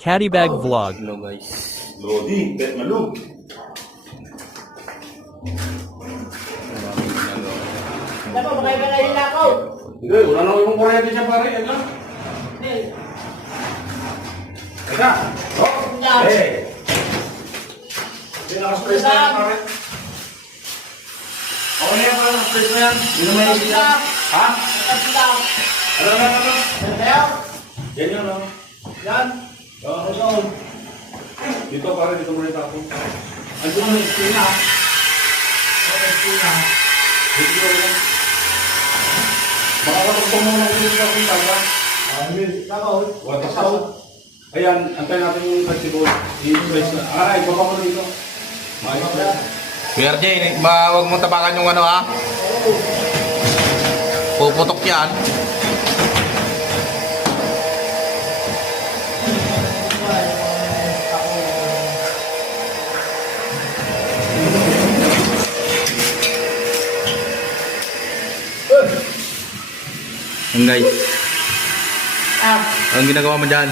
Caddybag Vlog. Hello guys. Lodi, pet malug. Dapat makaiba na yung lakaw. Hindi, wala na yung kuryente siya pare. Hindi. Teka. Oh. Yan. Eh. Hindi nakaspray na yan pare. Ako na yan pare, nakaspray na yan. Hindi naman yung lang. Ha? Tapos lang. Ano na ano? Yan tayo. Yan yun oh. Yan. Oo, ito. Dito pare, dito mo rin ako. Andun mo yung spray na. Okay, sila. Dito mo rin. Makakatugtong mo na ulit sa aking taga. Lakaw. Watas ka. Ayan, antayin natin yung festival. I-press na. Ay, baba mo dito. Maayos na. Kuya RJ, ma wag mong tapakan yung ano ha. Puputok yan. Yan guys, Ah. anong ginagawa mo dyan?